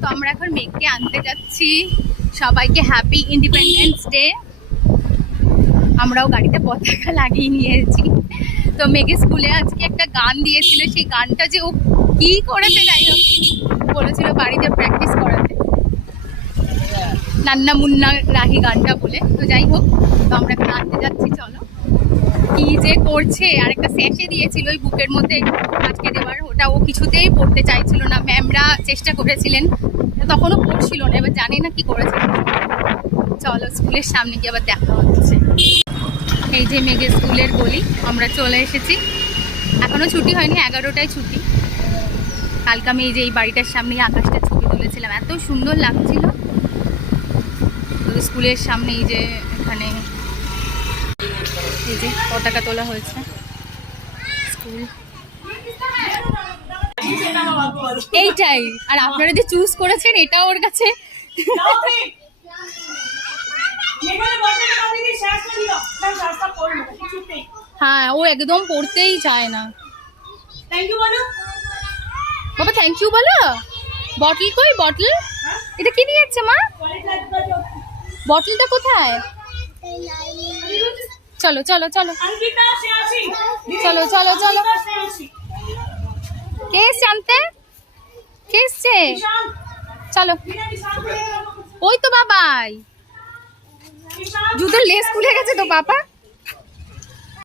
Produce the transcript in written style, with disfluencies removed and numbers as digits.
তো আমরা এখন মেঘকে আনতে যাচ্ছি। সবাইকে হ্যাপি ইন্ডিপেন্ডেন্স ডে। আমরাও গাড়িতে পতাকা লাগিয়ে নিয়েছি। তো মেঘের স্কুলে আজকে একটা গান দিয়েছিল, সেই গানটা যে ও কি করেছে, যাই হোক বলেছিল বাড়িতে প্র্যাকটিস করাতে, নান্না মুন্না রাহি গানটা বলে। তো যাই হোক, তো আমরা এখন আনতে যাচ্ছি। চলো, কি যে করছে। আর একটা স্যাশে দিয়েছিল ওই বুকের মধ্যে আজকে দেওয়ার, ওটা ও কিছুতেই পড়তে চাইছিল না। ম্যামরা চেষ্টা করেছিলেন, তখনও পড়ছিল না। এবার জানি না কি করেছে। চলো স্কুলের সামনে গিয়ে আবার দেখা হচ্ছে। এই যে মেঘের স্কুলের গলি, আমরা চলে এসেছি। এখনো ছুটি হয়নি, 11টায় ছুটি। কালকে আমি এই যে এই বাড়িটার সামনে আকাশটা ছবি তুলেছিলাম, এত সুন্দর লাগছিল। তো স্কুলের সামনে এই যে এখানে এই যে পতাকা তোলা হয়েছে স্কুল, এইটাই। আর আপনারা যে চুজ করেছেন এটা ওর কাছে হ্যাঁ, ও একদম পড়তেই চায় না। বাবা থ্যাংক ইউ বলো। বটল কই? বটল এটা কি নিয়ে যাচ্ছে মা? বটলটা কোথায়? চলো চলো চলো চলো চলো চলো। কে এসছে আনতে? কে এসছে? চলো। ওই তো বাবাই, জুতোর লেস খুলে গেছে তো পাপা।